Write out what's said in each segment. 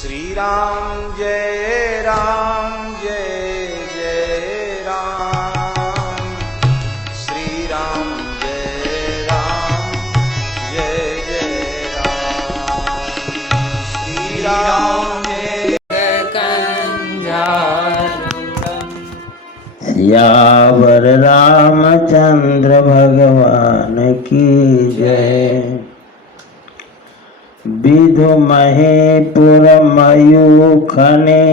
श्री राम जय जय राम। श्री राम जय जय राम। श्री राम सियावर रामचंद्र भगवान की जय। विधु महेपुर मयूखने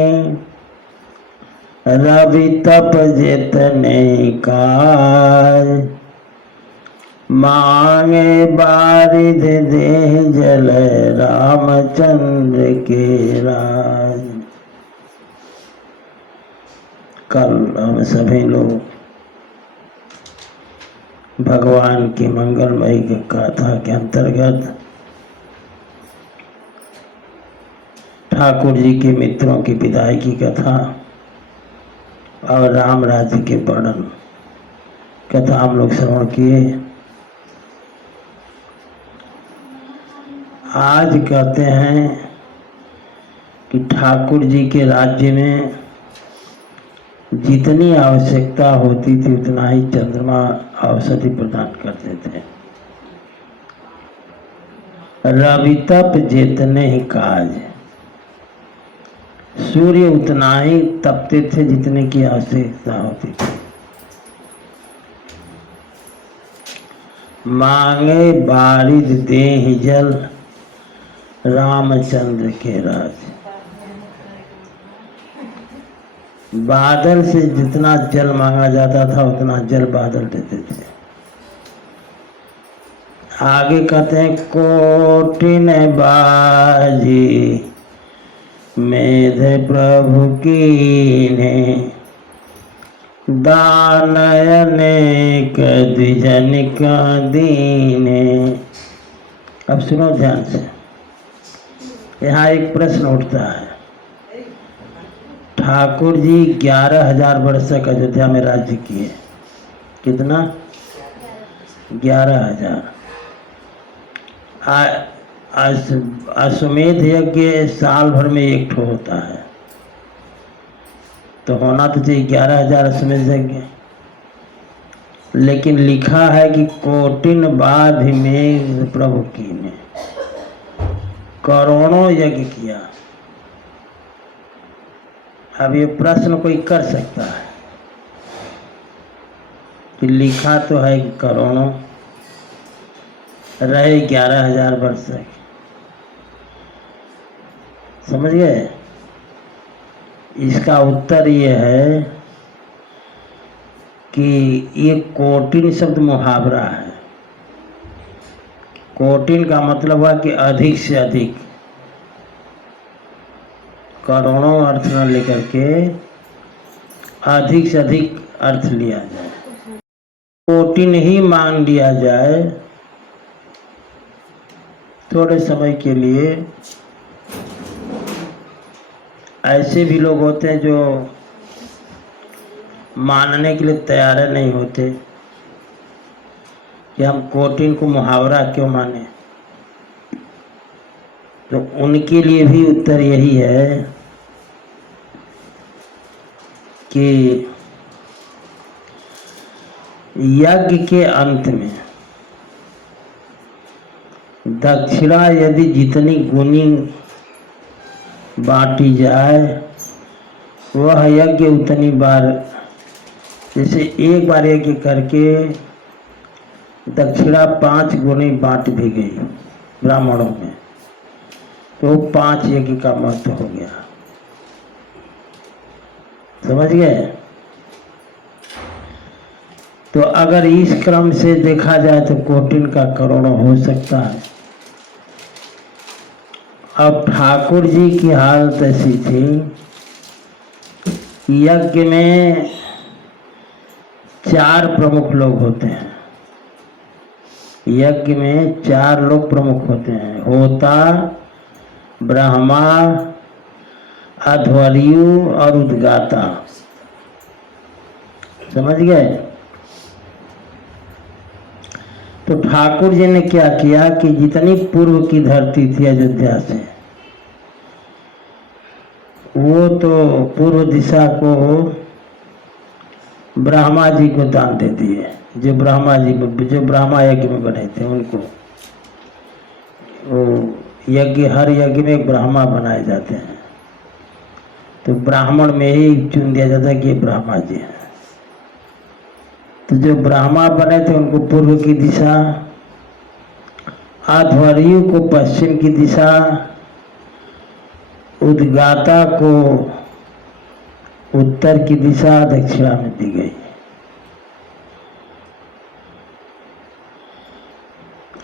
रवि तप जितने काज। मांगे बारिध देह जल रामचंद्र के राज। कल हम सभी लोग भगवान की मंगलमयी गाथा के अंतर्गत ठाकुर जी के मित्रों की विदाई की कथा और राम राज्य के वर्णन कथा हम लोग श्रवण किए। आज कहते हैं कि ठाकुर जी के राज्य में जितनी आवश्यकता होती थी उतना ही चंद्रमा औषधि प्रदान करते थे। रवि तप जितने ही काज, सूर्य उतना ही तपते थे जितने की आवश्यकता होती थी। मांगे बारिद देहि जल रामचंद्र के राज। बादल से जितना जल मांगा जाता था उतना जल बादल देते थे। आगे कहते हैं कोटिन बाजी मेध प्रभु कीने दान अनेक द्विजन का दीने। अब सुनो ध्यान से, यहाँ एक प्रश्न उठता है। ठाकुर जी 11,000 वर्ष तक अयोध्या में राज्य किए। कितना? 11,000। अश्वमेध यज्ञ साल भर में एक ठो होता है, तो होना तो चाहिए 11,000 अश्वमेध यज्ञ। लेकिन लिखा है कि कोटिन बाध में प्रभु की ने करोड़ों यज्ञ किया। अब ये प्रश्न कोई कर सकता है कि लिखा तो है कि करोड़ों, रहे 11,000 वर्ष तक। समझ गए? इसका उत्तर ये है कि ये कोटिन शब्द मुहावरा है। कोटिन का मतलब हुआ कि अधिक से अधिक, करोड़ों अर्थ न लेकर के अधिक से अधिक अर्थ लिया जाए। कोटिन ही मान लिया जाए थोड़े समय के लिए। ऐसे भी लोग होते हैं जो मानने के लिए तैयार नहीं होते कि हम कोटिन को मुहावरा क्यों माने। तो उनके लिए भी उत्तर यही है कि यज्ञ के अंत में दक्षिणा यदि जितनी गुनी बांटी जाए वह यज्ञ उतनी बार, जैसे एक बार यज्ञ करके दक्षिणा 5 गुनी बांट भी गई ब्राह्मणों में, तो 5 यज्ञ का महत्व हो गया। समझ गए? तो अगर इस क्रम से देखा जाए तो कोटिन का करोड़ों हो सकता है। अब ठाकुर जी की हालत ऐसी थी, यज्ञ में 4 प्रमुख लोग होते हैं। यज्ञ में 4 लोग प्रमुख होते हैं, होता, ब्रह्मा, अध्वर्यु और उद्गाता। समझ गए? तो ठाकुर जी ने क्या किया कि जितनी पूर्व की धरती थी अयोध्या से, वो तो पूर्व दिशा को ब्रह्मा जी को दान दे दिए, जो ब्रह्मा यज्ञ में बने थे उनको। वो यज्ञ, हर यज्ञ में एक ब्रह्मा बनाए जाते हैं, तो ब्राह्मण में ही चुन दिया जाता है कि ये ब्रह्मा जी हैं। तो जो ब्रह्मा बने थे उनको पूर्व की दिशा, अध्वर्यु को पश्चिम की दिशा, उद्गाता को उत्तर की दिशा दक्षिणा में दी गई।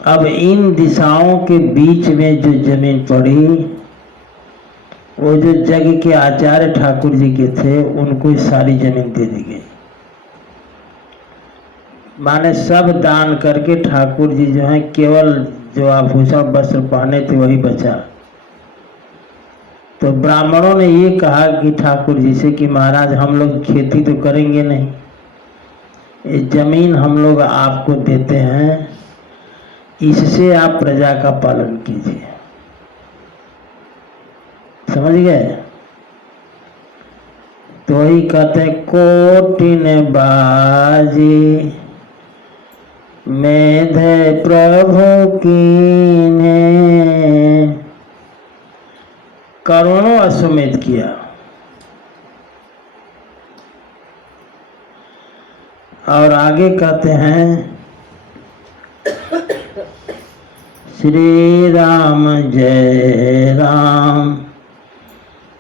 अब इन दिशाओं के बीच में जो जमीन पड़ी, वो जो जग के आचार्य ठाकुर जी के थे उनको सारी जमीन दे दी गई। माने सब दान करके ठाकुर जी जो है केवल जो आभूषण वस्त्र पहने थे वही बचा। तो ब्राह्मणों ने ये कहा कि ठाकुर जी से कि महाराज हम लोग खेती तो करेंगे नहीं, ये जमीन हम लोग आपको देते हैं, इससे आप प्रजा का पालन कीजिए। समझ गए? तो वही कहते कोटिन बाजी मेध प्रभु कीने, करोड़ों अश्वमेध किया। और आगे कहते हैं श्री राम जय राम,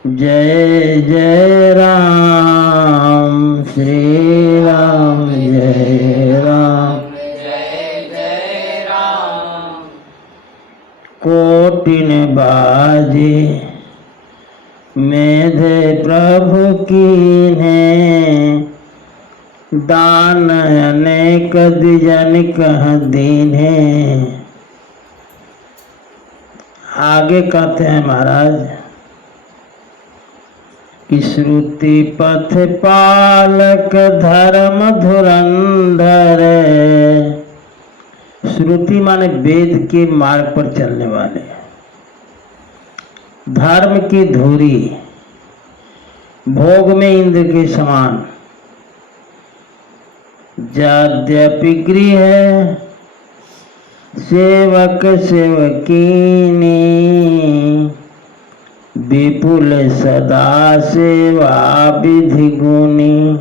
जय जय राम, श्री राम जय राम, जय जय राम। कोटिन बाजी मेध प्रभु कीन्हे, दान अनेक द्विजन कह दीन्हे। आगे कहते हैं महाराज कि श्रुति पथ पालक धर्म धुरंधर, श्रुति माने वेद के मार्ग पर चलने वाले, धर्म की धुरी, भोग में इंद्र के समान, यद्यपि गृह सेवक सेवकीनी, विपुल सदा सेवा विधि गुनी।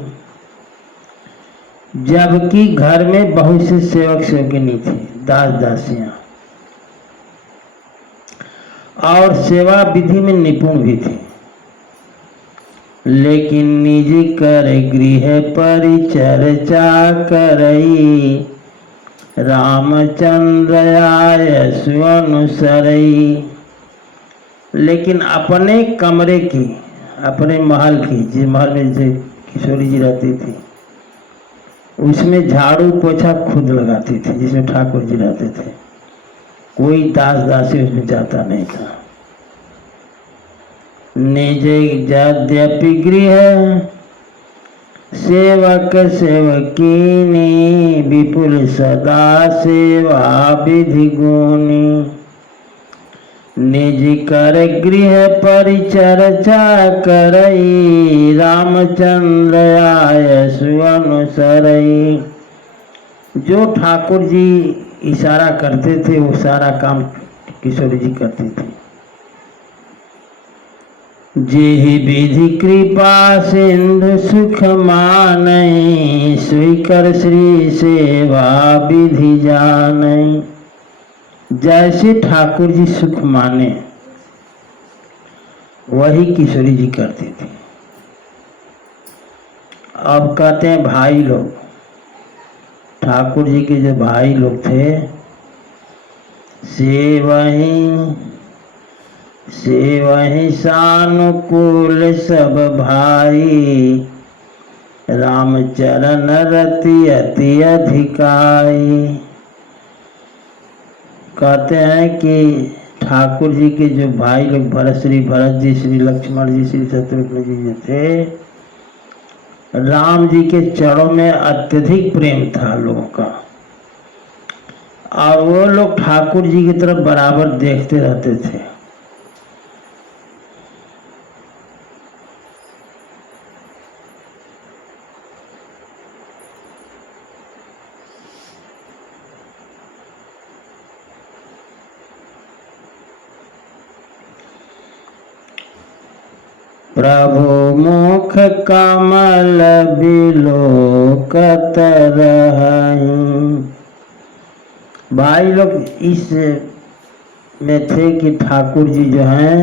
जबकि घर में बहुत से सेवक सेवकिनी थी, दास दासियां, और सेवा विधि में निपुण भी थे, लेकिन निजी कर गृह परिचर्चा करई, रामचंद्र आय सुअनुसरई। लेकिन अपने कमरे की, अपने महल की, जिस महल में जैसे किशोरी जी रहती थी, उसमें झाड़ू पोछा खुद लगाती थी, जिसमें ठाकुर जी रहते थे। कोई दास दासी उसमें जाता नहीं था। निज यद्यपि गृह सेवक सेवकीनी, विपुल सदा सेवा विधि गुनी। निज कर गृह परिचर्चा करई, रामचंद्र आय सुअनुसरई। जो ठाकुर जी इशारा करते थे वो सारा काम किशोरी जी करती थी। जेहि विधि कृपा सिंधु सुख मानई, स्वीकर श्री सेवा विधि जानई। जैसे ठाकुर जी सुख माने वही किशोरी जी करती थी। अब कहते हैं भाई लोग, ठाकुर जी के जो भाई लोग थे, से वही सानुकूल सब भाई, रामचरण रति अति अधिकाई। कहते हैं कि ठाकुर जी के जो भाई लोग भरत जी, श्री लक्ष्मण जी, श्री शत्रुघ्न जी जो थे, राम जी के चरणों में अत्यधिक प्रेम था लोगों का, और वो लोग ठाकुर जी की तरफ बराबर देखते रहते थे। प्रभु मुख कमल बिलोकत रहीं। भाई लोग इस में थे कि ठाकुर जी जो हैं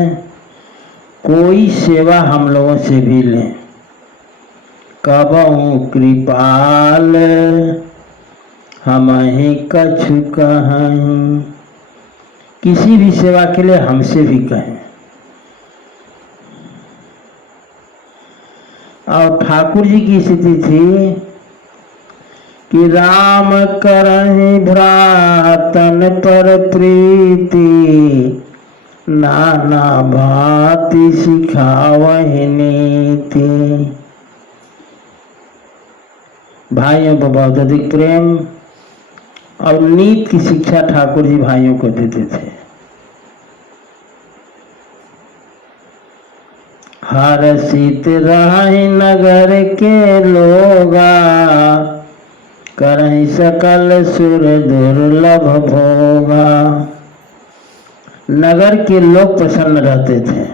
कोई सेवा हम लोगों से भी लें, कबहु कृपाल हम ही कछु कहीं। किसी भी सेवा के लिए हमसे भी कहें। और ठाकुर जी की स्थिति थी कि राम करहि भ्रातन पर प्रीति, नाना भांति सिखावहि नीति। भाइयों पर बहुत अधिक प्रेम और नीति की शिक्षा ठाकुर जी भाइयों को देते थे। हर्षित रहि नगर के लोगा, करहि सकल सुर दुर्लभ भोगा। नगर के लोग प्रसन्न रहते थे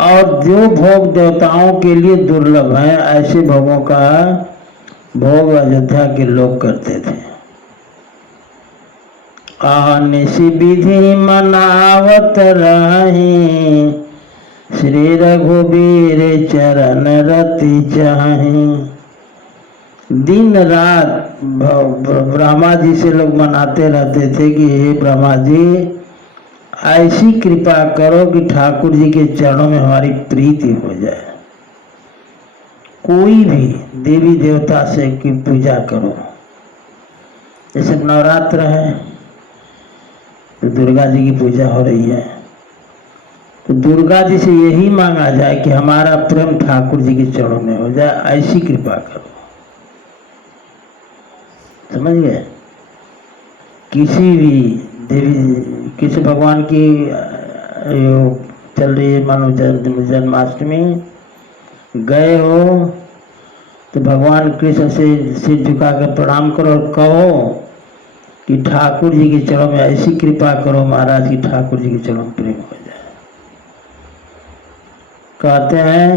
और जो भोग देवताओं के लिए दुर्लभ है ऐसे भोगों का भोग अयोध्या के लोग करते थे। अहनिश विधि मनावत रहीं, श्री रघुबीर चरण रति चाहीं। दिन रात ब्रह्मा जी से लोग मनाते रहते थे कि हे ब्रह्मा जी ऐसी कृपा करो कि ठाकुर जी के चरणों में हमारी प्रीति हो जाए। कोई भी देवी देवता से की पूजा करो, जैसे नवरात्र है तो दुर्गा जी की पूजा हो रही है, तो दुर्गा जी से यही मांगा जाए कि हमारा प्रेम ठाकुर जी के चरणों में हो जाए, ऐसी कृपा करो। समझ गए? किसी भी देवी किसी भगवान की चल रही है, मानो जन्माष्टमी गए हो तो भगवान कृष्ण से सिर झुका कर प्रणाम करो और कहो कि ठाकुर जी के चरणों में ऐसी कृपा करो महाराज कि ठाकुर जी के चरणों में प्रेम हो जाए। कहते हैं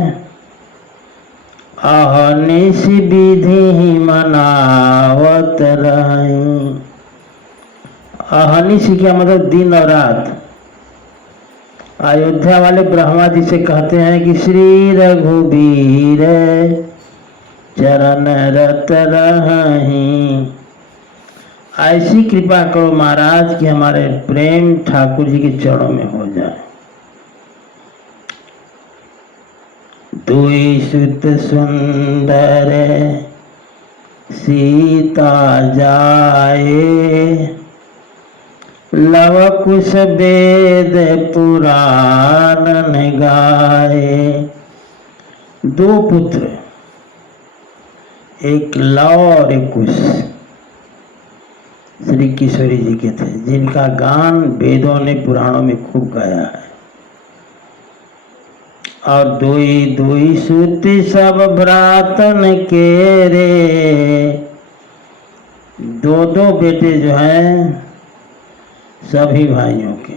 अहनिश विधि मनावत रहीं। अहनिश क्या मतलब? दिन और रात। अयोध्या वाले ब्रह्मा जी से कहते हैं कि श्री रघुबीर चरण रत रहीं, ऐसी कृपा करो महाराज कि हमारे प्रेम ठाकुर जी के चरणों में हो जाए। दुई सुत सुंदर सीता जाए, लव कुश वेद पुराण गाए। दो पुत्र, एक लव और एक कुश, श्री किशोरी जी के थे, जिनका गान वेदों ने पुराणों में खूब गाया है। और दुई दुई सुति सब भ्रातन के रे, दो दो बेटे जो हैं सभी भाइयों के।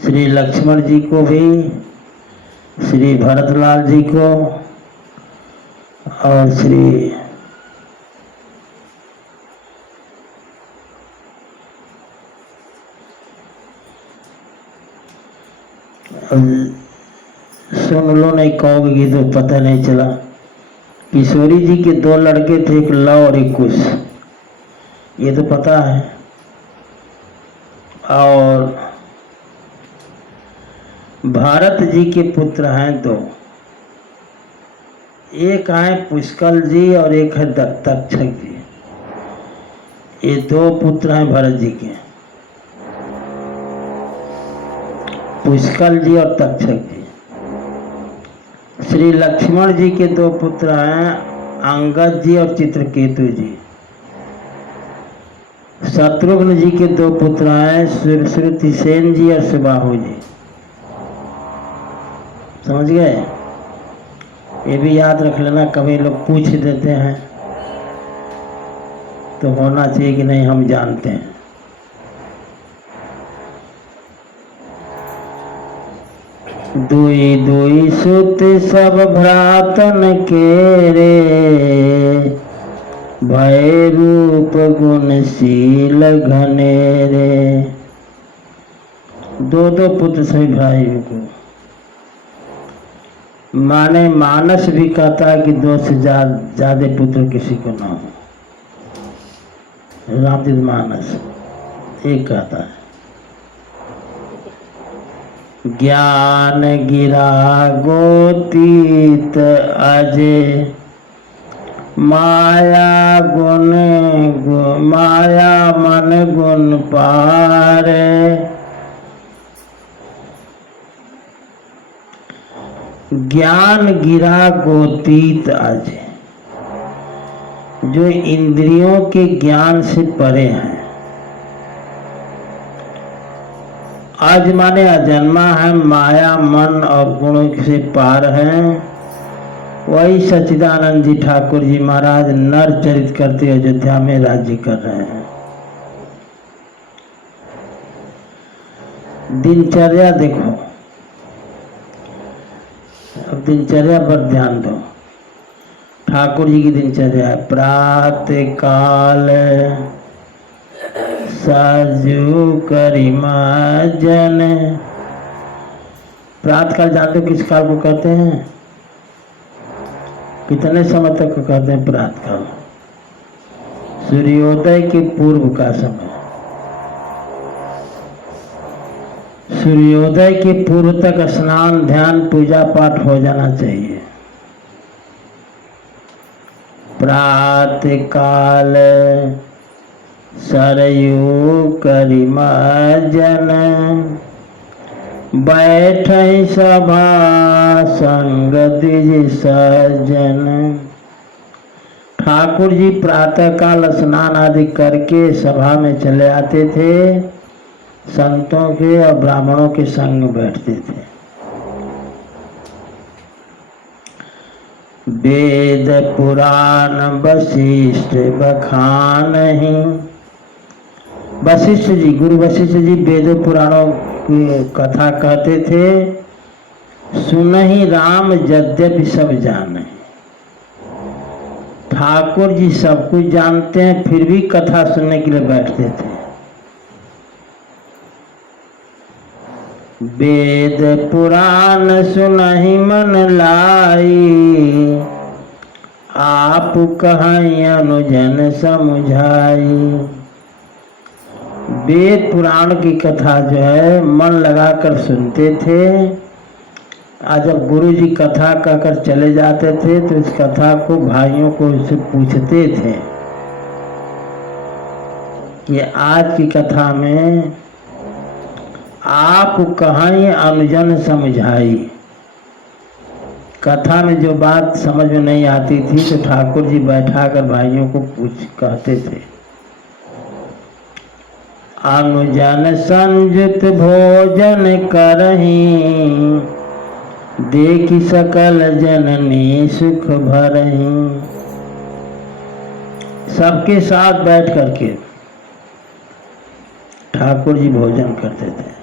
श्री लक्ष्मण जी को भी, श्री भरतलाल जी को और श्री सुन लो, नहीं कहोगे तो पता नहीं चला। किशोरी जी के दो लड़के थे, एक लव और एक कुश, ये तो पता है। और भारत जी के पुत्र हैं दो, एक है पुष्कल जी और एक है दत्तक्षक जी। ये दो पुत्र हैं भरत जी के, पुष्कल जी और तक्षक जी। श्री लक्ष्मण जी के दो पुत्र हैं अंगद जी और चित्रकेतु जी। शत्रुघ्न जी के दो पुत्र हैं श्रुतिसेन जी और सुबाहु जी। समझ गए? ये भी याद रख लेना, कभी लोग पूछ देते हैं तो होना चाहिए कि नहीं हम जानते हैं। दुई दुई सुत सब भ्रातन के रे, भय रूप गुणशील घनेरे। दो दो पुत्र सभी भाइयों को, माने मानस भी कहता है कि दो से ज्यादा पुत्र किसी को ना हो। रामचरित मानस एक कहता है। ज्ञान गिरा गोतीत अजय, माया गुण माया मन गुण पारे। ज्ञान गिरा गोतीत अजय, जो इंद्रियों के ज्ञान से परे हैं। आज माने अजन्मा है, माया मन और गुणों से पार है। वही सच्चिदानंद जी ठाकुर जी महाराज नर चरित करते अयोध्या में राज्य कर रहे हैं। दिनचर्या देखो, अब दिनचर्या पर ध्यान दो। ठाकुर जी की दिनचर्या है, प्रातः काल साजू करिमा जन। प्रातः काल जानते हो किस काल को कहते हैं? कितने समय तक को कहते हैं प्रातः काल? सूर्योदय के पूर्व का समय। सूर्योदय के पूर्व तक स्नान ध्यान पूजा पाठ हो जाना चाहिए। प्रातः काल सरयू करिमा जन, बैठ सभा संग द्विज सज्जन। ठाकुर जी प्रातः काल स्नान आदि करके सभा में चले आते थे, संतों के और ब्राह्मणों के संग में बैठते थे। वेद पुराण वशिष्ठ बखानहि, वशिष्ठ जी गुरु वशिष्ठ जी वेद पुराणों की कथा कहते थे। सुनहि राम यद्यपि सब जाने। ठाकुर जी सब कुछ जानते हैं, फिर भी कथा सुनने के लिए बैठते थे। वेद पुराण सुनहि मन लाई, आप कहीं अनुजन समुझाई। वेद पुराण की कथा जो है मन लगाकर सुनते थे। आज जब गुरु जी कथा कहकर चले जाते थे तो इस कथा को भाइयों को उससे पूछते थे कि आज की कथा में आप कहीं अनुजन समझाई। कथा में जो बात समझ में नहीं आती थी तो ठाकुर जी बैठाकर भाइयों को कहते थे। अनुजन संयुत भोजन करहीं, देखी सकल जननी सुख भरहीं। सबके साथ बैठ करके ठाकुर जी भोजन करते थे।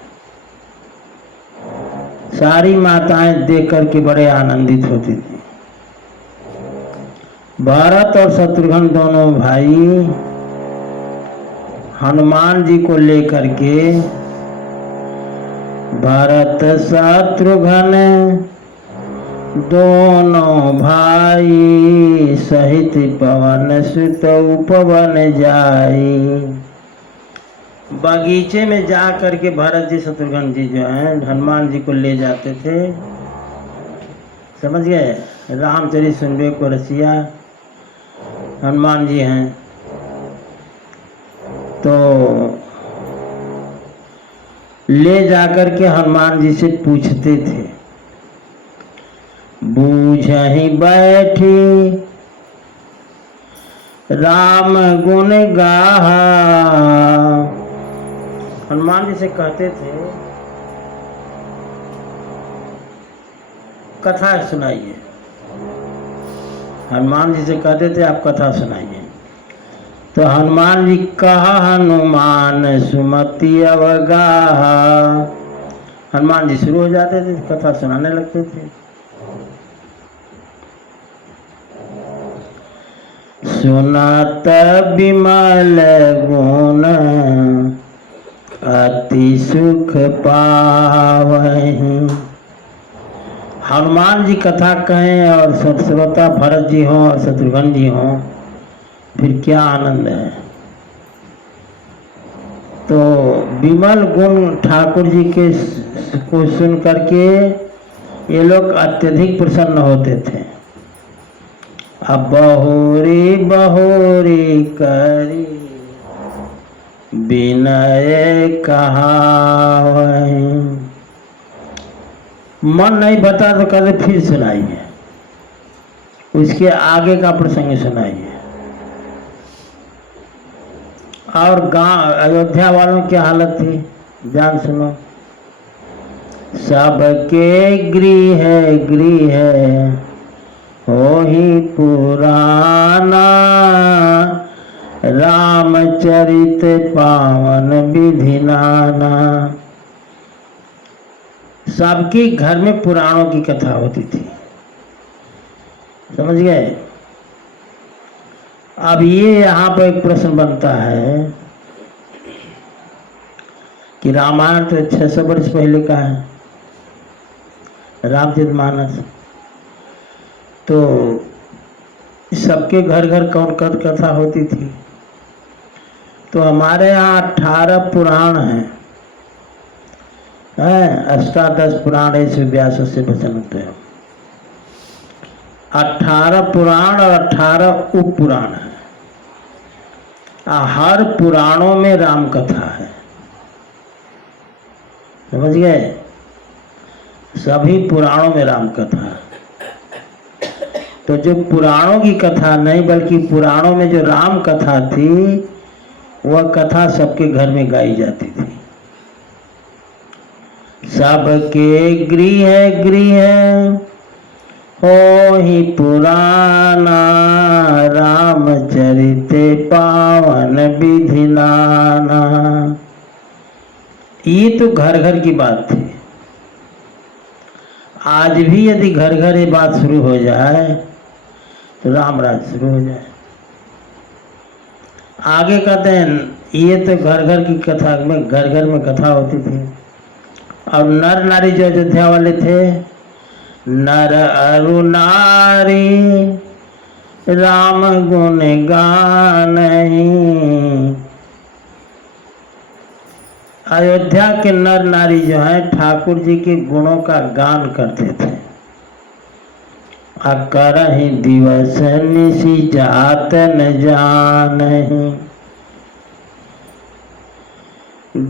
सारी माताएं देख करके बड़े आनंदित होती थी। भरत और शत्रुघ्न दोनों भाई हनुमान जी को लेकर के, भरत शत्रुघ्न दोनों भाई सहित पवन सुत उपवन जाई। बगीचे में जा करके भरत जी शत्रुघ्न जी जो हैं हनुमान जी को ले जाते थे। समझ गए? रामचरित सुनबे को रसिया हनुमान जी हैं तो ले जाकर के हनुमान जी से पूछते थे। बूझहि बैठी राम गुण गाहा। हनुमान जी से कहते थे कथा सुनाइए। हनुमान जी से कहते थे आप कथा सुनाइए। तो हनुमान जी कहा हनुमान सुमति अवगाहा, हनुमान जी शुरू हो जाते थे, कथा सुनाने लगते थे। सुनत विमल गुण अति सुख पावहीं। हनुमान जी कथा कहें और श्रोता भरत जी हों और शत्रुघ्न जी हों, फिर क्या आनंद है। तो विमल गुण ठाकुर जी के को सुन करके ये लोग अत्यधिक प्रसन्न होते थे। अब बहोरी बहोरी करी विनय कहावहीं। मन नहीं बता तो कहते फिर सुनाइए, उसके आगे का प्रसंग सुनाइए। और गांव अयोध्या वालों की हालत थी, ध्यान सुनो। सबके गृह हो ही पुराना, रामचरित पावन विधि नाना। सबके घर में पुराणों की कथा होती थी, समझ गए। अब ये यहाँ पर एक प्रश्न बनता है कि रामायण तो 600 वर्ष पहले का है, रामचरितमानस तो सबके घर घर कौन कथा होती थी। तो हमारे यहाँ 18 पुराण हैं, अष्टादश पुराण ऐसे व्यास से वचन होते हैं। 18 पुराण और 18 उप पुराण है। हर पुराणों में राम कथा है, समझ गए। सभी पुराणों में राम कथा है। तो जो पुराणों की कथा नहीं बल्कि पुराणों में जो राम कथा थी, वह कथा सबके घर में गाई जाती थी। सबके गृह हो ही पुराना, रामचरित पावन विधि नाना। ये तो घर घर की बात थी। आज भी यदि घर घर ये बात शुरू हो जाए तो राम राज शुरू हो जाए। आगे कहते हैं ये तो घर घर की कथा में, घर घर में कथा होती थी। और नर नारी जो अयोध्या वाले थे, नर अरु नारी राम गुण गानहि। अयोध्या के नर नारी जो हैं ठाकुर जी के गुणों का गान करते थे। करहि दिवस निशि जात न जानहि।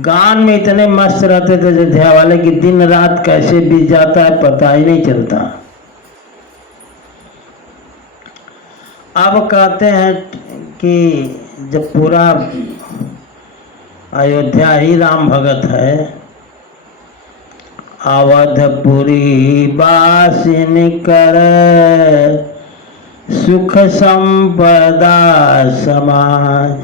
गान में इतने मस्त रहते थे अयोध्या वाले कि दिन रात कैसे बीत जाता है पता ही नहीं चलता। अब कहते हैं कि जब पूरा अयोध्या ही राम भगत है, अवधपुरी बासिन कर सुख संपदा समाज।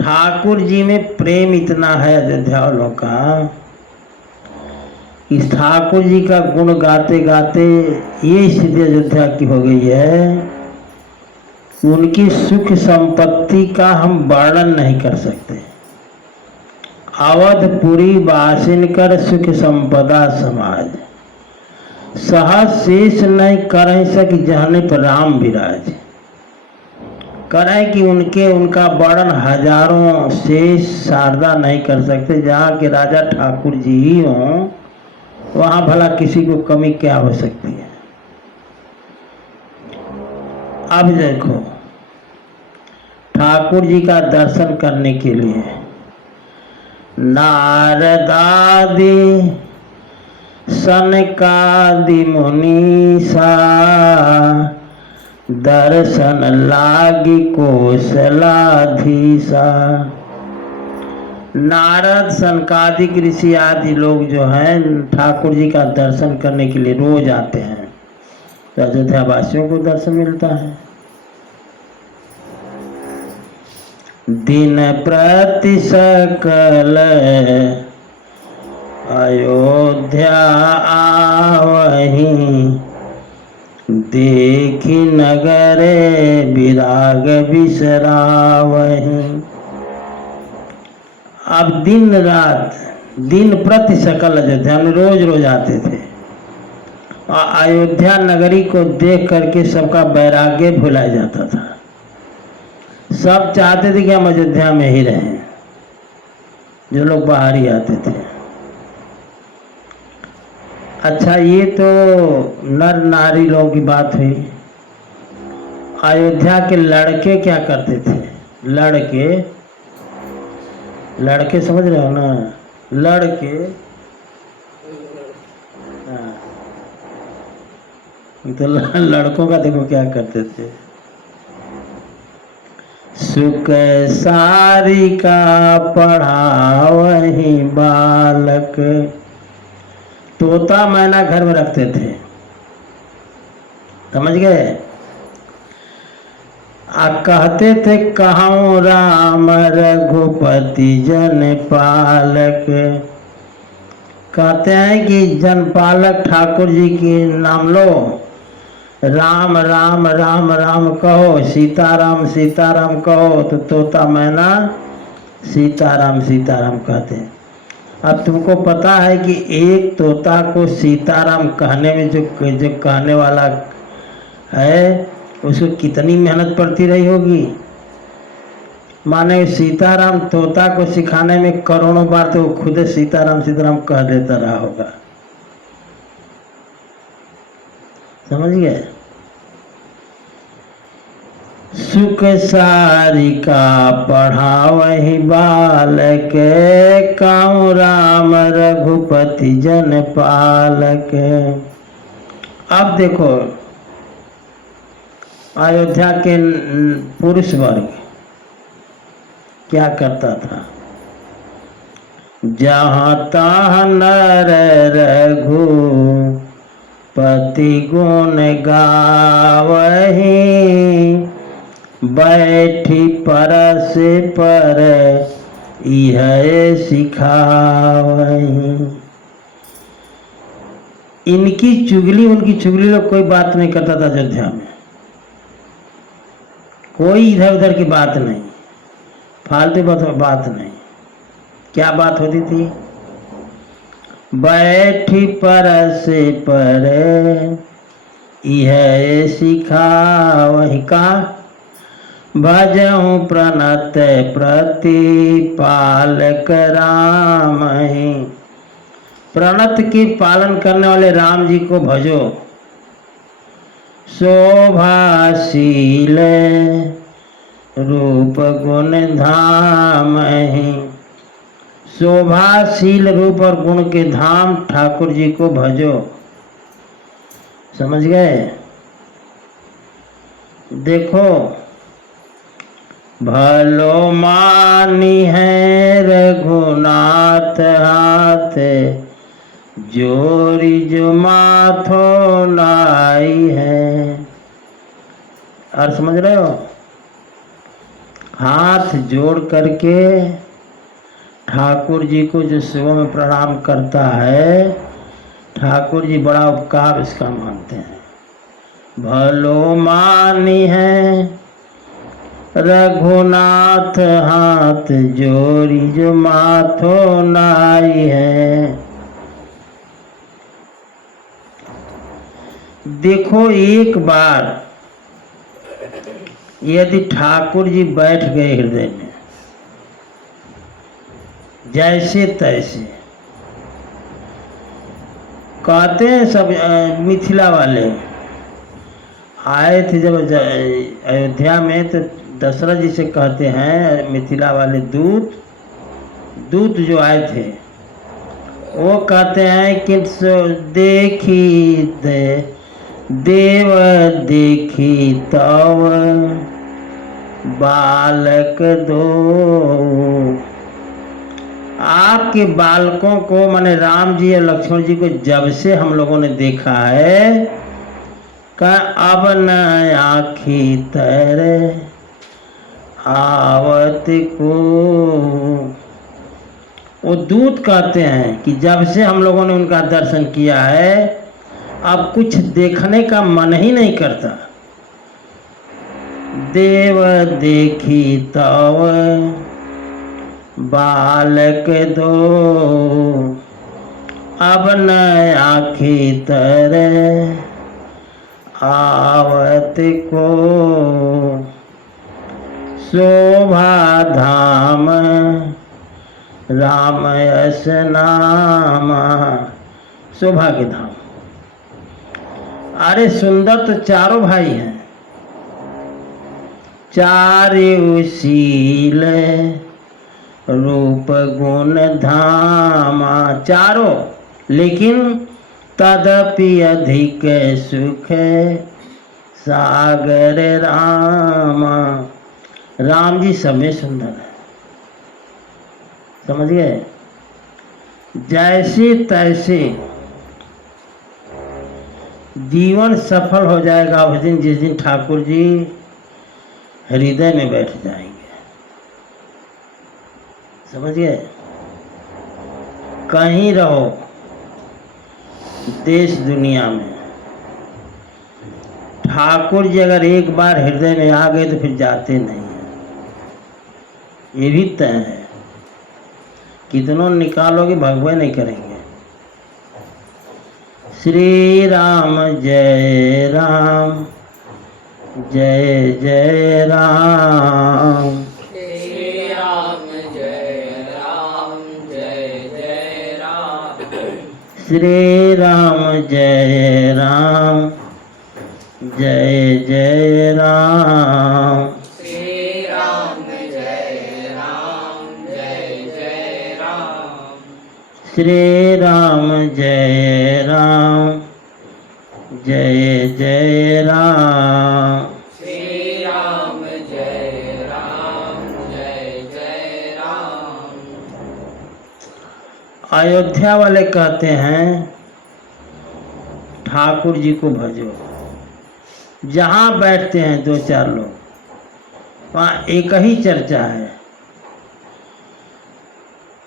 ठाकुर जी में प्रेम इतना है अयोध्या वालों का, इस ठाकुर जी का गुण गाते गाते ये स्थिति अयोध्या की हो गई है। उनकी सुख संपत्ति का हम वर्णन नहीं कर सकते। अवधपुरी बासिन कर सुख संपदा समाज। सहज शेष नहीं कर सक जहने पर राम विराज। करें कि उनका वर्णन हजारों शेष शारदा नहीं कर सकते। जहाँ के राजा ठाकुर जी ही हों वहाँ भला किसी को कमी क्या हो सकती है। अब देखो ठाकुर जी का दर्शन करने के लिए नारदादि सनकादि मुनीसा दर्शन लागी कौशलाधीसा। नारद सनकादिक ऋषि आदि लोग जो हैं ठाकुर जी का दर्शन करने के लिए रोज आते हैं। तो अयोध्या वासियों को दर्शन मिलता है। दिन प्रति सकल अयोध्या आवहीं देखी नगरे विराग बिसरावहीं। अब दिन रात दिन प्रति सकल अयोध्या में रोज रोज आते थे और अयोध्या नगरी को देख करके सबका वैराग्य भुलाया जाता था। सब चाहते थे कि हम अयोध्या में ही रहें, जो लोग बाहर ही आते थे। अच्छा, ये तो नर नारी लोगों की बात हुई। अयोध्या के लड़के क्या करते थे? लड़के समझ रहे हो ना? लड़के हाँ, तो लड़कों का देखो क्या करते थे। सुख सारी का पढ़ावहीं बालक, तोता मैना घर में रखते थे, समझ गए? कहते थे कहूँ राम रघुपति जन पालक। कहते हैं कि जनपालक ठाकुर जी की नाम लो, राम राम राम राम कहो, सीताराम सीताराम कहो, तो तोता मैना सीताराम सीताराम कहते हैं। अब तुमको पता है कि एक तोता को सीताराम कहने में जो कहने वाला है उसको कितनी मेहनत पड़ती रही होगी। माने सीताराम तोता को सिखाने में करोड़ों बार तो खुद सीताराम सीताराम कह देता रहा होगा, समझ गए? सुख सारी का पढ़ावहीं बालक, कहूँ राम रघुपति जन पालक। अब देखो अयोध्या के पुरुष वर्ग क्या करता था? जहाँ तहाँ नर रघुपति गुण गावहीं, बैठी परस पर यह सिखावहीं। इनकी चुगली उनकी चुगली लोग कोई बात नहीं करता था अयोध्या में, कोई इधर उधर की बात नहीं, फालतू बात नहीं। क्या बात होती थी? बैठी परस पर यह सिखावहीं का, भजहूँ प्रणत प्रतिपालक रामहीं। प्रणत की पालन करने वाले राम जी को भजो। शोभाशील रूप गुण धामहीं, शोभाशील रूप और गुण के धाम ठाकुर जी को भजो। समझ गए? देखो, भलो मानी है रघुनाथ हाथ, जोरी जो माथो नाई है। और समझ रहे हो? हाथ जोड़ करके ठाकुर जी को जो सुबह में प्रणाम करता है, ठाकुर जी बड़ा उपकार इसका मानते हैं। भलो मानी है रघुनाथ हाथ, जोरी जो माथो नाई है। देखो, एक बार यदि ठाकुर जी बैठ गए हृदय में जैसे तैसे, कहते हैं सब मिथिला वाले आए थे जब अयोध्या में, तो दशरथ जी से कहते हैं मिथिला वाले दूत जो आए थे, वो कहते हैं कि देखी देव देखी तव बालक दो। आपके बालकों को माने राम जी और लक्ष्मण जी को जब से हम लोगों ने देखा है, का अब न आँखी तैरे आवत को। वो दूत कहते हैं कि जब से हम लोगों ने उनका दर्शन किया है अब कुछ देखने का मन ही नहीं करता। देव देखी तव बालक दो, अब न आँखी तर आवत को, शोभा धाम राम यस नाम। शोभा के धाम। अरे सुंदर तो चारों भाई हैं, चारों शील रूप गुण धाम चारों, लेकिन तदपि अधिक सुख सागर राम। राम जी सब में सुंदर है, समझ गए। जैसे तैसे जीवन सफल हो जाएगा उस दिन जिस दिन ठाकुर जी हृदय में बैठ जाएंगे, समझ गए। कहीं रहो देश दुनिया में, ठाकुर जी अगर एक बार हृदय में आ गए तो फिर जाते नहीं हैं, ये भी तय है। कितनों निकालोगे भगवान नहीं करेंगे। श्री राम जय राम, जय जय राम। श्री राम जय राम, जय जय राम। श्री राम जय राम, जय जय राम। श्री राम जय राम, जय जय राम। श्री राम जय राम, जय जय राम। श्री राम जय राम, जय जय राम। अयोध्या वाले कहते हैं ठाकुर जी को भजो। जहाँ बैठते हैं दो चार लोग वहाँ एक ही चर्चा है,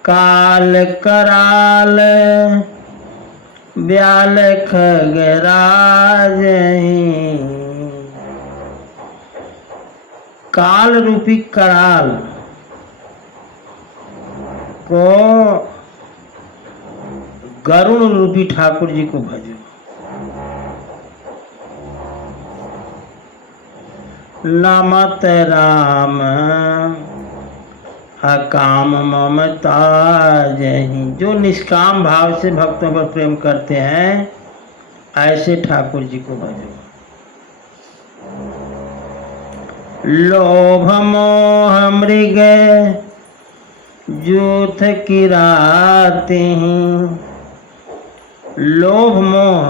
काल कराल ब्याल खगराज। काल रूपी कराल को गरुण रूपी ठाकुर जी को भजो। नमत राम अकाम ममता जही। जो निष्काम भाव से भक्तों पर प्रेम करते हैं ऐसे ठाकुर जी को भजो। लोभ मोह मृग जूथ किराते हैं। लोभ मोह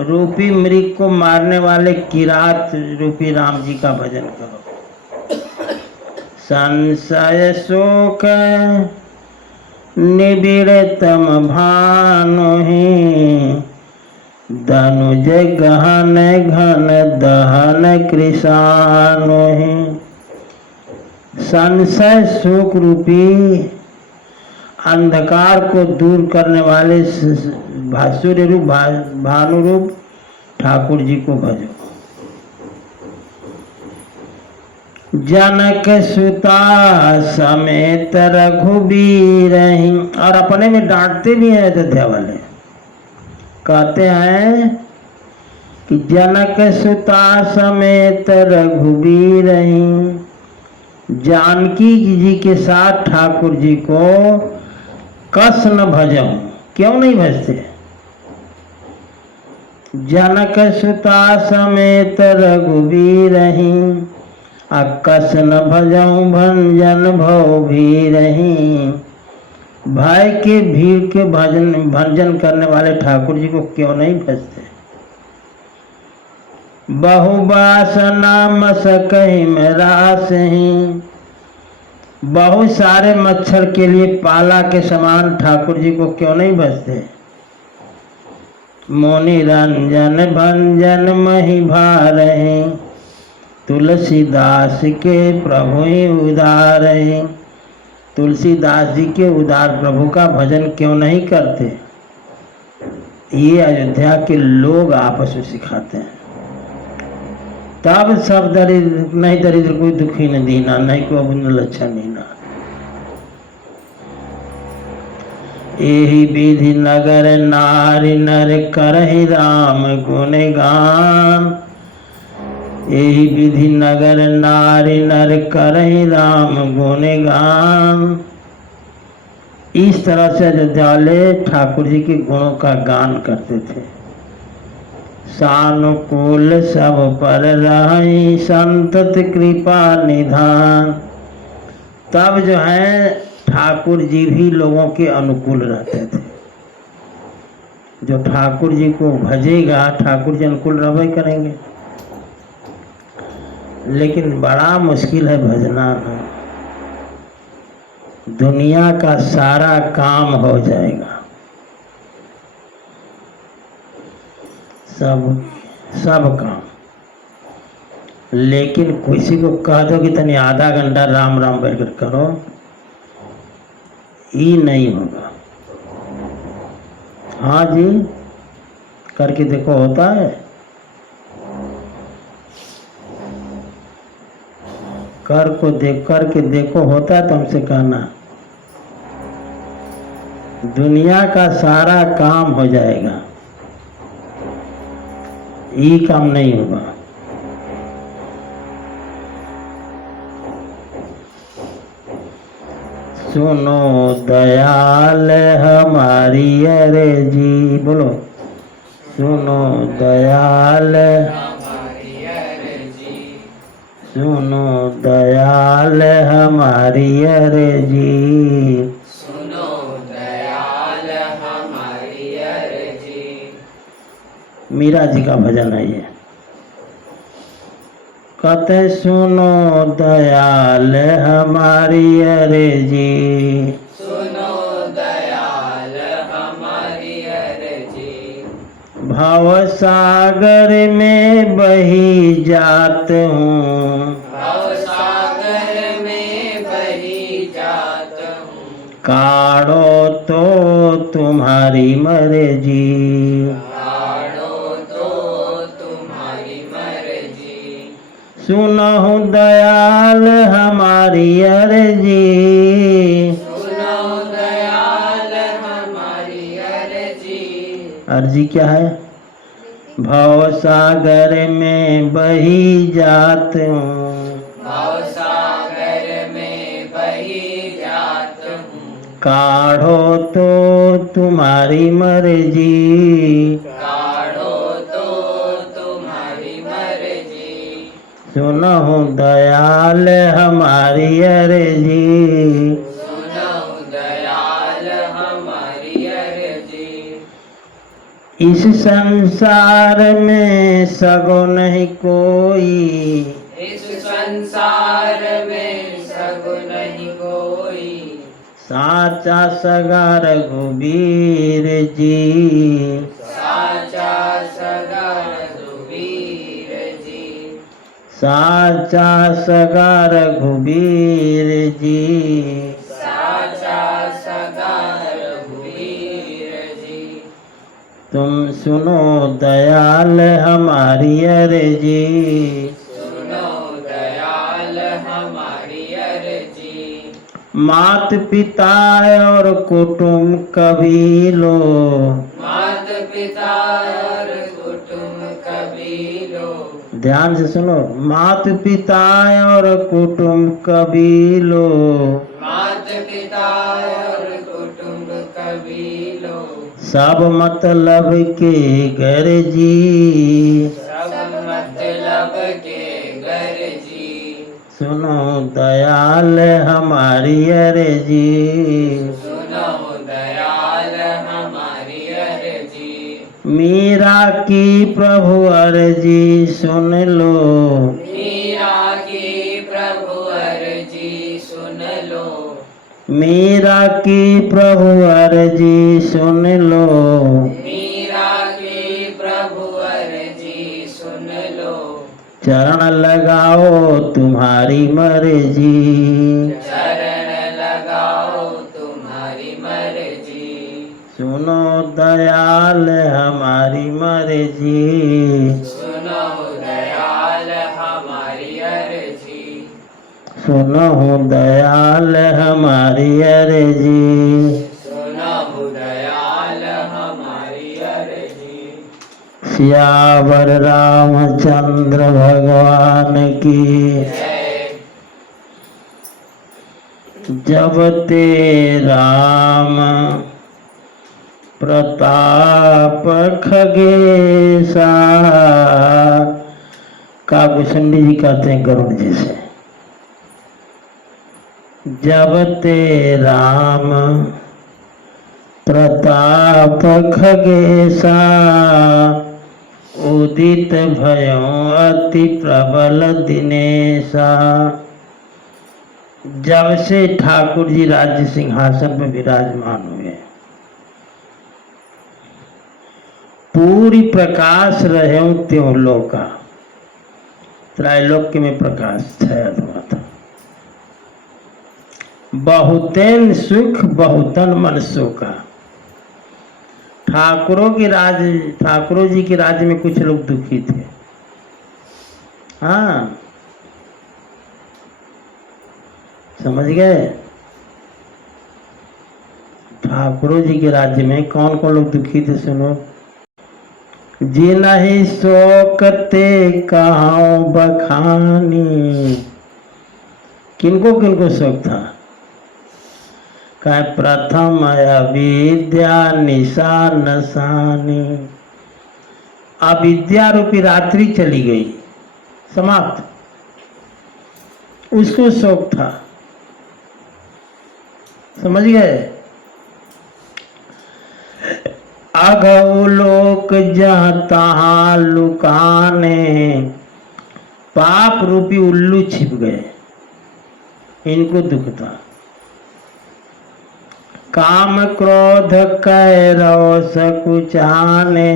रूपी मृग को मारने वाले किरात रूपी राम जी का भजन करो। संशय शोक निबिड़तम भानु धनुज गहन घन दहन कृषानु। संशय शोक रूपी अंधकार को दूर करने वाले सूर्य रूप भानु रूप ठाकुर जी को भजो। जनक सुता समेत रघुबीर। और अपने में डांटते भी हैं अयोध्या वाले, कहते हैं कि जनक सुता समेत रघुबीर। जानकी जी के साथ ठाकुर जी को कस न भजो। क्यों नहीं भजते? जनक सुता समेत रघुबीर कस न भजऊ भंजन भव भी रही। भय के भीड़ के भंजन करने वाले ठाकुर जी को क्यों नहीं भजते? बहुबासना मसकहि में रास ही। बहुत सारे मच्छर के लिए पाला के समान ठाकुर जी को क्यों नहीं भजते? मोनि रंजन भंजन मही भारहि तुलसीदास के प्रभु उदार। तुलसीदास जी के उदार प्रभु का भजन क्यों नहीं करते? ये अयोध्या के लोग आपस में सिखाते हैं। तब सब दरिद्र नहीं, दरिद्र कोई दुखी न दीना, नहीं को अबुन लच्छा नीना। एहि विधि नगर नारी नर करहि राम गुण गान। एहि विधि नगर नारी नर करहि राम गुण गान। इस तरह से अयोध्या वाले ठाकुर जी के गुणों का गान करते थे। सानुकूल सब पर रही संतत कृपा निधान। तब जो है ठाकुर जी भी लोगों के अनुकूल रहते थे। जो ठाकुर जी को भजेगा ठाकुर जी अनुकूल रहबे करेंगे। लेकिन बड़ा मुश्किल है भजना ना। दुनिया का सारा काम हो जाएगा, सब काम, लेकिन किसी को कह दो कि तनी आधा घंटा राम राम बैठकर करो, ये नहीं होगा। हाँ जी, करके देखो, होता है। करके देखो होता है तो हमसे कहना। दुनिया का सारा काम हो जाएगा, ये काम नहीं होगा। सुनो दयाल हमारी अरे जी, बोलो। सुनो दयाल हमारी अर्जी, सुनो दयाल हमारी अरे जी। सुनो दयाल हमारी अर्जी। मीरा जी का भजन है ये। कहते सुनो दयाल हमारी अरे जी। सुनो दयाल हमारी अर्जी। भव सागर में बही जात हूँ, भव सागर में बही जात हूँ। काढ़ो तो तुम्हारी मर्जी। काढ़ो तो तुम्हारी मर्जी। सुनहु दयाल हमारी अर्जी। सुनो दयाल हमारी अर्जी। अर्जी क्या है? भव सागर में बही जात हूँ, भव सागर में बही जात हूँ। काढ़ो तो तुम्हारी मर्जी। काढ़ो तो तुम्हारी मर्जी। सुनहु दयाल हमारी अर्जी। सुनो दयाल हमारी अर्जी। इस संसार में सगो नहीं कोई, इस संसार में सगुन नहीं कोई। साचा सगा रघुबीर जी। साचा सगा रघुबीर जी। साचा सगा रघुबीर जी। साचा सगा रघुबीर जी। तुम सुनो दयाल हमारी अर्जी। सुनो दयाल हमारी अर्जी। मात पिता और कुटुंब कबीलो, मात पिता और कुटुंब कबीलो। ध्यान से सुनो। मात पिता और कुटुंब कबीलो, मात पिता और कुटुंब कबीलो। सब मतलब के घर जी। सब मतलब के घर जी। सुनो दयाल हमारी अर्जी। सुनो दयाल हमारी अर्जी। मीरा की प्रभु अर्जी सुन लो, मीरा की प्रभु अर्जी सुन लो। मीरा की प्रभु अर्जी सुन लो। मीरा की प्रभु अर्जी सुन लो। चरण लगाओ तुम्हारी मर्जी। चरण लगाओ मर्जी। सुनो दयाल हमारी मर्जी, सुनो दयाल हमारी अर्जी। सुनो दयाल हमारी अर्जी। सुनो दयाल हमारी अर्जी। सियावर रामचंद्र भगवान की। जय। जब ते राम प्रताप खगेशा, काकुशंडी जी कहते हैं गरुड़ जी से। जब ते राम प्रताप खगेशा, उदित भयो अति प्रबल दिनेशा। जब से ठाकुर जी राज्य सिंहासन पर विराजमान हुए, पूरी प्रकाश रहे त्यों लोका, त्रैलोक्य में प्रकाश छाया हुआ था। बहुतेन सुख बहुतन मन सुखा। ठाकुरों जी के राज्य में कुछ लोग दुखी थे। हाँ, समझ गए? ठाकुरों जी के राज्य में कौन कौन लोग दुखी थे? सुनो। जी नहीं शोकते कहाँ बखानी। किनको किनको शोक था? कहे प्रथम अविद्या निशा नसानी। अविद्या रूपी रात्रि चली गई, समाप्त, उसको शोक था। समझ गए? अघौ लोक जहाँ तहाँ लुकाने, पाप रूपी उल्लू छिप गए, इनको दुख था। काम क्रोध कैरव सकुचाने,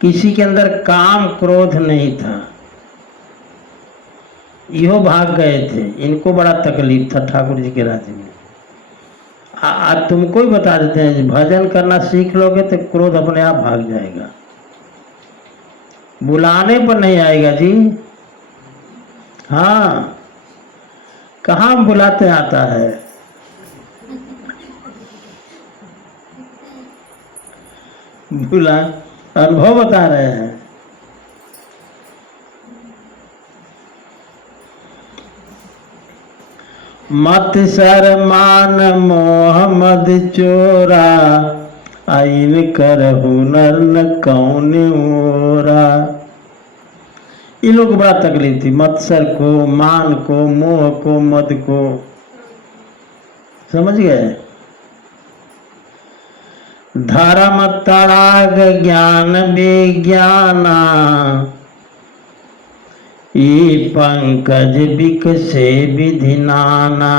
किसी के अंदर काम क्रोध नहीं था, यो भाग गए थे, इनको बड़ा तकलीफ था ठाकुर जी के राज्य में। आज तुमको ही बता देते हैं, भजन करना सीख लोगे तो क्रोध अपने आप भाग जाएगा, बुलाने पर नहीं आएगा जी। हाँ, कहाँ बुलाते आता है। बुला, अनुभव बता रहे हैं। मत शर्मान मोह मद चोरा, आइन कर हुनर न कौन ओरा। इन लोगों को बड़ा तकलीफ थी, मत्सर को, मान को, मोह को, मद को। समझ गए? धर्म तड़ाग ज्ञान विज्ञाना, ये पंकज बिकसे विधि नाना।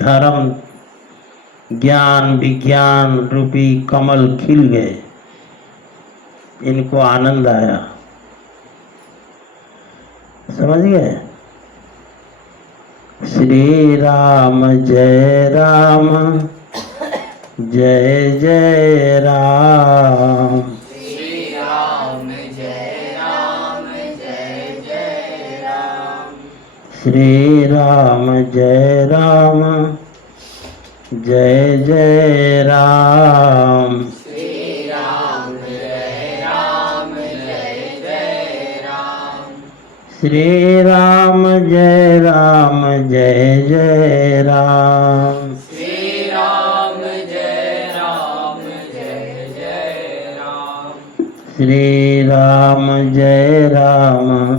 धर्म ज्ञान विज्ञान रूपी कमल खिल गए, इनको आनंद आया। समझ गए? श्री राम जय राम, जय जय राम। श्री राम जय राम, जय जय राम। श्री राम जय राम, जय जय राम। श्री राम जय राम, जय जय राम। श्री राम जय राम, जय जय राम। श्री राम जय राम, जय जय राम। श्री राम जय राम,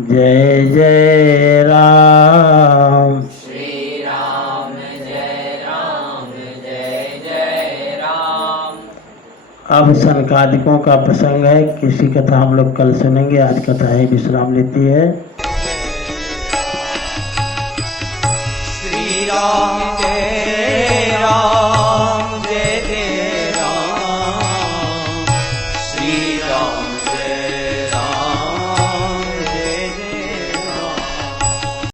जय जय राम। श्री राम जय राम, जय जय राम। अब सनकादिकों का प्रसंग है, किसी कथा हम लोग कल सुनेंगे, आज कथा ही विश्राम लेती है। श्री राम जय राम, जय जय राम। श्री राम जय